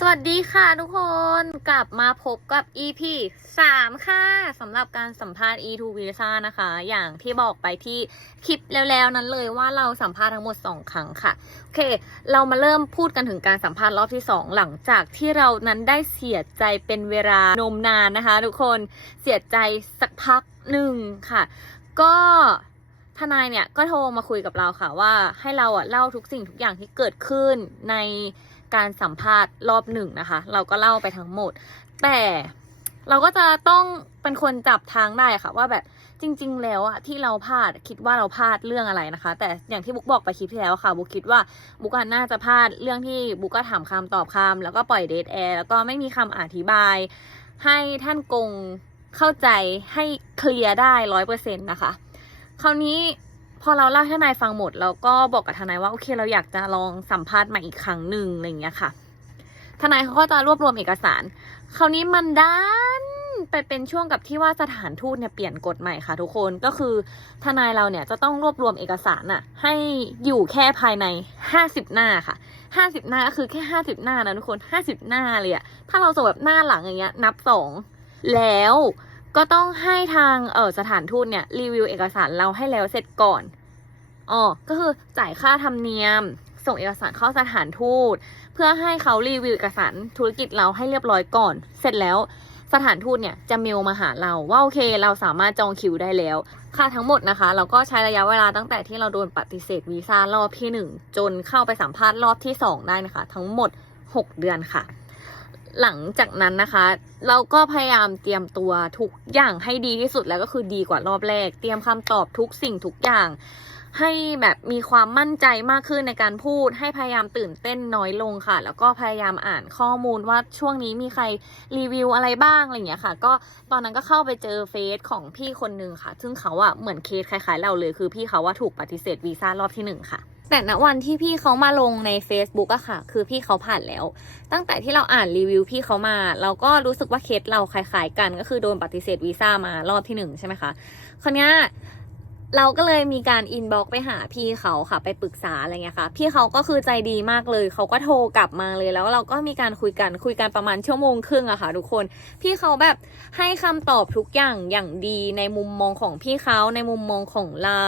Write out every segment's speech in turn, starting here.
สวัสดีค่ะทุกคนกลับมาพบกับ EP 3 ค่ะสำหรับการสัมภาษณ์ E2 Visa นะคะ อย่างที่บอกไปที่คลิปแล้วๆนั้นเลยว่าเราสัมภาษณ์ทั้งหมด 2 ครั้งค่ะ โอเค เรามาเริ่มพูดกันถึงการสัมภาษณ์รอบที่ 2 หลังจากที่เรานั้นได้เสียใจเป็นเวลานมนานนะคะ ทุกคนเสียใจสักพักหนึ่งค่ะ ก็ทนายเนี่ยก็โทรมาคุยกับเราค่ะว่าให้เราอะเล่าทุกสิ่งทุกอย่างที่เกิดขึ้นใน การสัมภาษณ์รอบหนึ่งนะคะ เราก็เล่าไปทั้งหมด แต่เราก็จะต้องเป็นคนจับทางได้ค่ะ ว่าแบบจริง ๆ แล้วอะที่เราพลาดคิดว่าเราพลาดเรื่องอะไรนะคะ แต่อย่างที่บุ๊กบอกไปคลิปที่แล้วค่ะ บุ๊กคิดว่าบุ๊กอะน่าจะพลาดเรื่องที่บุ๊กก็ถามคำตอบคำแล้วก็ปล่อยเดทแอร์แล้วก็ไม่มีคำอธิบาย ให้ท่านกงเข้าใจให้เคลียร์ได้ร้อยเปอร์เซ็นต์นะคะ คราวนี้ พอเราเล่าให้ทนายฟังหมดเราก็บอกกับทนายว่าโอเคเราอยากจะลองสัมภาษณ์ใหม่อีกครั้งหนึ่งอะไรอย่างเงี้ยค่ะ ทนายเขาก็จะรวบรวมเอกสาร คราวนี้มันดันไปเป็นช่วงกับที่ว่าสถานทูตเนี่ยเปลี่ยนกฎใหม่ค่ะทุกคนก็คือทนายเราเนี่ยจะต้องรวบรวมเอกสารน่ะให้อยู่แค่ภายในห้าสิบหน้าค่ะห้าสิบหน้าก็คือแค่ห้าสิบหน้านะทุกคนห้าสิบหน้าเลยอะถ้าเราส่งแบบหน้าหลังอย่างเงี้ยนับสองแล้ว ก็ต้องให้ทางเออสถานทูตเนี่ยรีวิวเอกสารเราให้แล้วเสร็จก่อนอ๋อก็คือจ่ายค่าธรรมเนียม ส่งเอกสารเข้าสถานทูต เพื่อให้เขารีวิวเอกสารธุรกิจเราให้เรียบร้อยก่อน เสร็จแล้วสถานทูตเนี่ยจะเมลมาหาเราว่าโอเค เราสามารถจองคิวได้แล้ว ค่าทั้งหมดนะคะ เราก็ใช้ระยะเวลาตั้งแต่ที่เราโดนปฏิเสธวีซ่ารอบที่ 1 จนเข้าไปสัมภาษณ์รอบที่ 2 ได้นะคะ ทั้งหมด 6 เดือนค่ะ หลังจากนั้นนะคะ เราก็พยายามเตรียมตัวทุกอย่างให้ดีที่สุดแล้วก็คือดีกว่ารอบแรก เตรียมคำตอบทุกสิ่งทุกอย่าง ให้แบบมีความมั่นใจมากขึ้นในการพูด ให้พยายามตื่นเต้นน้อยลงค่ะ แล้วก็พยายามอ่านข้อมูลว่าช่วงนี้มีใครรีวิวอะไรบ้างอะไรอย่างเงี้ยค่ะ ก็ตอนนั้นก็เข้าไปเจอเฟซของพี่คนนึงค่ะ ซึ่งเขาอะเหมือนเคสคล้ายๆ เราเลยคือพี่เขาว่าถูกปฏิเสธวีซ่ารอบที่หนึ่งค่ะ แต่ณวันที่พี่เขามาลงใน Facebook อะค่ะ คือพี่เขาผ่านแล้ว ตั้งแต่ที่เราอ่านรีวิวพี่เขามา เราก็รู้สึกว่าเคสเราคล้ายๆกัน ก็คือโดนปฏิเสธวีซ่ามารอบที่หนึ่งใช่ไหมคะคราวนี้ เราก็เลยมีการอินบ็อกไปหาพี่เขาค่ะไปปรึกษาอะไรเงี้ยค่ะ พี่เขาก็คือใจดีมากเลย เขาก็โทรกลับมาเลยแล้วเราก็มีการคุยกันคุยกันประมาณชั่วโมงครึ่งอะค่ะทุกคน พี่เขาแบบให้คำตอบทุกอย่างอย่างดีในมุมมองของพี่เขาในมุมมองของเรา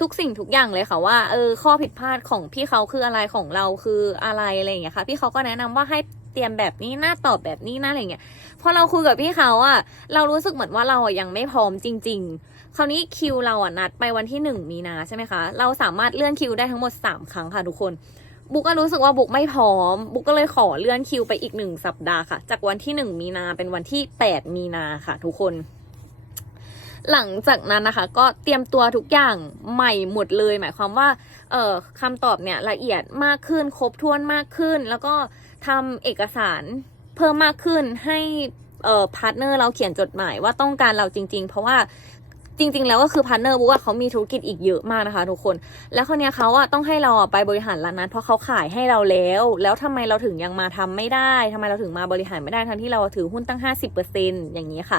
ทุกสิ่งทุกอย่างเลยค่ะว่าเออข้อผิดพลาดของพี่เขาคืออะไรของเราคืออะไรอะไรเงี้ยค่ะ พี่เขาก็แนะนำว่าให้เตรียมแบบนี้หน้าตอบแบบนี้หนะอะไรเงี้ยพอเราคุยกับพี่เขาอะเรารู้สึกเหมือนว่าเราอะยังไม่พร้อมจริง ๆ คราวนี้คิวเราอะนัดไปวันที่หนึ่งมีนาใช่ไหมคะ เราสามารถเลื่อนคิวได้ทั้งหมดสามครั้งค่ะทุกคน บุ๊กก็รู้สึกว่าบุ๊กไม่พร้อม บุ๊กก็เลยขอเลื่อนคิวไปอีกหนึ่งสัปดาห์ค่ะ จากวันที่หนึ่งมีนาเป็นวันที่แปดมีนาค่ะทุกคน หลังจากนั้นนะคะ ก็เตรียมตัวทุกอย่างใหม่หมดเลย หมายความว่า เอ่อคำตอบเนี่ยละเอียดมากขึ้น ครบถ้วนมากขึ้น แล้วก็ทำเอกสารเพิ่มมากขึ้นให้เอ่อพาร์ทเนอร์เราเขียนจดหมายว่าต้องการเราจริง ๆ เพราะว่า จริง ๆ แล้วก็คือพาร์ทเนอร์บุ๊กอะเขามีธุรกิจอีกเยอะมากนะคะทุกคน แล้วคนเนี้ยเขาอะต้องให้เราอะไปบริหารร้านนั้น เพราะเขาขายให้เราแล้ว แล้วทำไมเราถึงยังมาทำไม่ได้ทำไมเราถึงมาบริหารไม่ได้ทั้งที่เราถือหุ้นตั้ง 50%อย่างนี้ค่ะ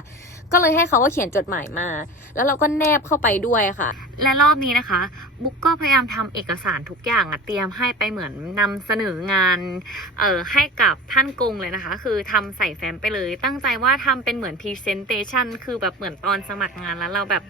ก็เลยให้เขาว่าเขียนจดหมายมา แล้วเราก็แนบเข้าไปด้วยค่ะ และรอบนี้นะคะ บุ๊กก็พยายามทำเอกสารทุกอย่างอะเตรียมให้ไปเหมือนนำเสนองานเอ่อให้กับท่านกงเลยนะคะ คือทำใส่แฟ้มไปเลย ตั้งใจว่าทำเป็นเหมือน presentation คือแบบเหมือนตอนสมัครงานแล้วเราแบบ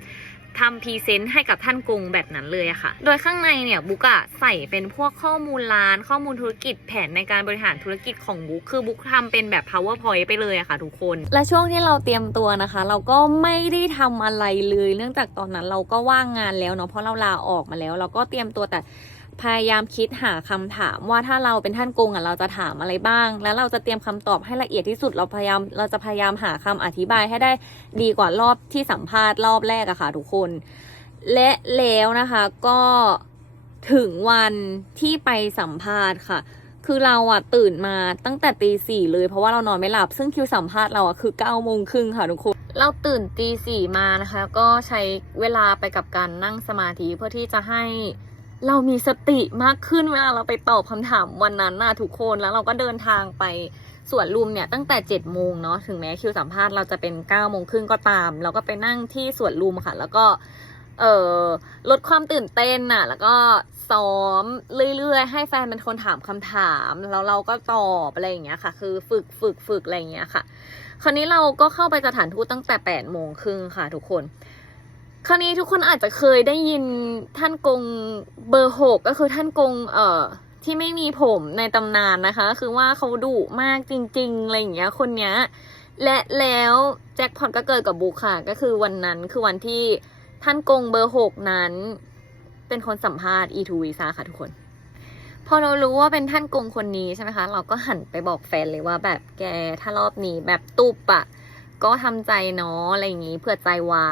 ทำพรีเซนต์ให้กับท่านกงแบบนั้นเลยอะค่ะ โดยข้างในเนี่ยบุ๊กอะใส่เป็นพวกข้อมูลร้าน ข้อมูลธุรกิจแผนในการบริหารธุรกิจของบุ๊กคือบุ๊กทำเป็นแบบ powerpoint ไปเลยอะค่ะทุกคน และช่วงที่เราเตรียมตัวนะคะ เราก็ไม่ได้ทำอะไรเลย เนื่องจากตอนนั้นเราก็ว่างงานแล้วเนาะเพราะเราลาออกมาแล้ว เราก็เตรียมตัวแต่ พยายามคิดหาคำถามว่าถ้าเราเป็นท่านกงอะเราจะถามอะไรบ้าง แล้วเราจะเตรียมคำตอบให้ละเอียดที่สุดเราพยายามเราจะพยายามหาคำอธิบายให้ได้ดีกว่ารอบที่สัมภาษณ์รอบแรกอะค่ะทุกคน และแล้วนะคะก็ถึงวันที่ไปสัมภาษณ์ค่ะ คือเราอะตื่นมาตั้งแต่ตีสี่เลยเพราะว่าเรานอนไม่หลับ ซึ่งคิวสัมภาษณ์เราอะคือเก้าโมงครึ่งค่ะทุกคนเราตื่นตีสี่มานะคะ ก็ใช้เวลาไปกับการนั่งสมาธิเพื่อที่จะให้ เรามีสติมากขึ้นเวลาเราไปตอบคำถามวันนั้นน่ะทุกคนแล้วเราก็เดินทางไปสวนลุมเนี่ยตั้งแต่7จ็ดโมงเนาะถึงแม้คิวสัมภาษณ์เราจะเป็น9ก้าโมงครึ่งก็ตาม เราก็ไปนั่งที่สวนลุมค่ะ แล้วก็เออลดความตื่นเต้นน่ะ แล้วก็ซ้อมเรื่อยๆ ให้แฟนเป็นคนถามคำถามแล้วเราก็ตอบอะไรอย่างเงี้ยค่ะ คือฝึกฝึกฝึกอะไรอย่างเงี้ยค่ะ คราวนี้เราก็เข้าไปสถานทูตตั้งแต่แปดโมงครึ่งค่ะทุกคน คราวนี้ทุกคนอาจจะเคยได้ยินท่านกงเบอร์หกก็คือท่านกงเอ่อที่ไม่มีผมในตำนานนะคะ คือว่าเขาดุมากจริงๆอะไรอย่างเงี้ยคนเนี้ยและแล้วแจ็คพอตก็เกิดกับบุคค่ะ ก็คือวันนั้นคือวันที่ท่านกงเบอร์หกนั้น เป็นคนสัมภาษณ์ E2 Visa ค่ะทุกคน พอเรารู้ว่าเป็นท่านกงคนนี้ใช่ไหมคะ เราก็หันไปบอกแฟนเลยว่าแบบแกถ้ารอบนี้แบบตุบอะก็ทำใจเนาะอะไรอย่างงี้เผื่อใจไว้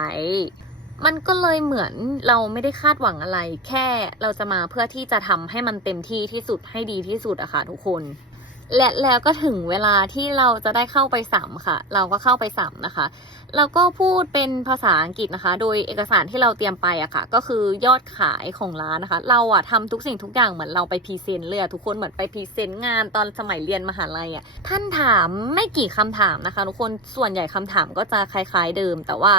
มันก็เลยเหมือนเราไม่ได้คาดหวังอะไร แค่เราจะมาเพื่อที่จะทำให้มันเต็มที่ที่สุดให้ดีที่สุดอะค่ะทุกคน และแล้วก็ถึงเวลาที่เราจะได้เข้าไปสัมค่ะ เราก็เข้าไปสัมนะคะแล้วก็พูดเป็นภาษาอังกฤษนะคะ โดยเอกสารที่เราเตรียมไปอะค่ะ ก็คือยอดขายของร้านนะคะ เราอะทำทุกสิ่งทุกอย่างเหมือนเราไปพรีเซนต์เลยอะทุกคนเหมือนไปพรีเซนต์งานตอนสมัยเรียนมหาลัยอะท่านถามไม่กี่คำถามนะคะ ทุกคนส่วนใหญ่คำถามก็จะคล้าย ๆเดิม แต่ว่า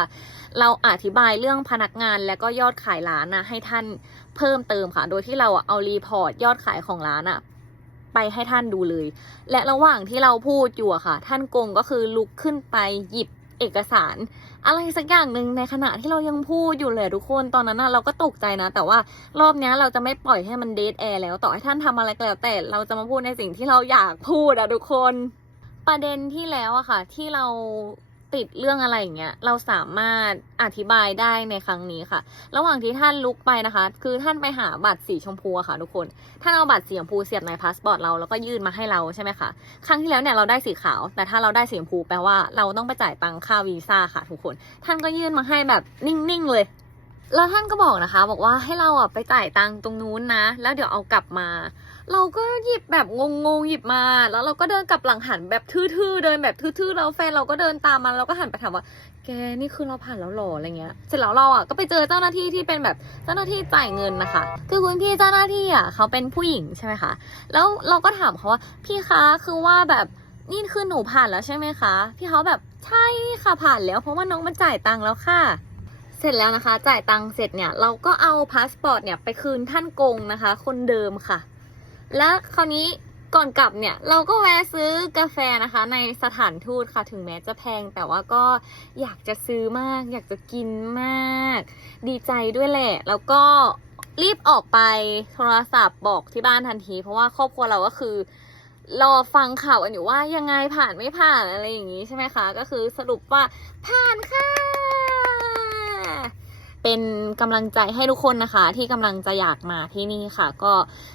เราอธิบายเรื่องพนักงานและก็ยอดขายร้านนะให้ท่านเพิ่มเติมค่ะ โดยที่เราเอารีพอร์ตยอดขายของร้านอะไปให้ท่านดูเลย และระหว่างที่เราพูดอยู่ค่ะ ท่านกงก็คือลุกขึ้นไปหยิบเอกสาร อะไรสักอย่างหนึ่งในขณะที่เรายังพูดอยู่เลยทุกคนตอนนั้นนะเราก็ตกใจนะ แต่ว่ารอบนี้เราจะไม่ปล่อยให้มันเดทแอร์แล้วต่อให้ท่านทำอะไรก็แล้วแต่เราจะมาพูดในสิ่งที่เราอยากพูดอะทุกคน ประเด็นที่แล้วอะค่ะ ที่เรา ติดเรื่องอะไรอย่างเงี้ยเราสามารถอธิบายได้ในครั้งนี้ค่ะ ระหว่างที่ท่านลุกไปนะคะ คือท่านไปหาบัตรสีชมพูอะค่ะทุกคนท่านเอาบัตรสีชมพูเสียบในพาสปอร์ตเราแล้วก็ยื่นมาให้เราใช่ไหมคะครั้งที่แล้วเนี่ยเราได้สีขาว แต่ถ้าเราได้สีชมพูแปลว่าเราต้องไปจ่ายตังค่าวีซ่าค่ะทุกคน ท่านก็ยื่นมาให้แบบนิ่งๆเลย แล้วท่านก็บอกนะคะ บอกว่าให้เราอะไปจ่ายตังตรงนู้นนะ แล้วเดี๋ยวเอากลับมา เราก็หยิบแบบงงๆหยิบมา แล้วเราก็เดินกลับหลังหันแบบทื่อๆเดินแบบทื่อๆแล้วแฟนเราก็เดินตามมาเราก็หันไปถามว่า แกนี่คือเราผ่านแล้วหรออะไรเงี้ย เสร็จแล้วเราอะก็ไปเจอเจ้าหน้าที่ที่เป็นแบบเจ้าหน้าที่จ่ายเงินนะคะ คือคุณพี่เจ้าหน้าที่อะเขาเป็นผู้หญิงใช่ไหมคะ แล้วเราก็ถามเขาว่าพี่คะคือว่าแบบนี่คือหนูผ่านแล้วใช่ไหมคะ พี่เขาแบบใช่ค่ะผ่านแล้วเพราะว่าน้องมันจ่ายตังค์แล้วค่ะ สร็จแล้วนะคะ จ่ายตังค์เสร็จเนี่ย เราก็เอาพาสปอร์ตเนี่ยไปคืนท่านกงนะคะ คนเดิมค่ะ และคราวนี้ก่อนกลับเนี่ย เราก็แวะซื้อกาแฟนะคะ ในสถานทูตค่ะ ถึงแม้จะแพงแต่ว่าก็อยากจะซื้อมาก อยากจะกินมาก ดีใจด้วยแหละ แล้วก็รีบออกไปโทรศัพท์บอกที่บ้านทันที เพราะว่าครอบครัวเราก็คือรอฟังข่าวกันอยู่ว่ายังไงผ่านไม่ผ่านอะไรอย่างนี้ใช่ไหมคะ ก็คือสรุปว่าผ่านค่ะ เป็นกำลังใจให้ทุกคนนะคะ ที่กำลังจะอยากมาที่นี่ค่ะ ก็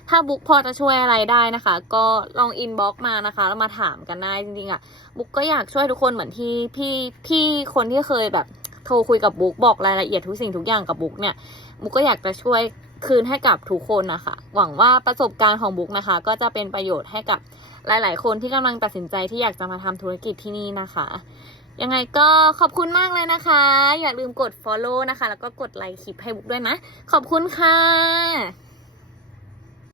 ถ้าบุ๊กพอจะช่วยอะไรได้นะคะ ก็ลองอินบ็อกมานะคะ แล้วมาถามกันได้จริงๆอะบุ๊กก็อยากช่วยทุกคนเหมือนที่พี่พี่คนที่เคยแบบโทรคุยกับบุ๊กบอกรายละเอียดทุกสิ่งทุกอย่างกับบุ๊กเนี่ย บุ๊กก็อยากจะช่วยคืนให้กับทุกคนนะคะ หวังว่าประสบการณ์ของบุ๊กนะคะ ก็จะเป็นประโยชน์ให้กับหลาย ๆ คนที่กำลังตัดสินใจที่อยากจะมาทำธุรกิจที่นี่นะคะ ยังไงก็ขอบคุณมากเลยนะคะ อย่าลืมกด follow นะคะ แล้วก็กดไลค์คลิปให้บุ๊กด้วยนะ ขอบคุณค่ะ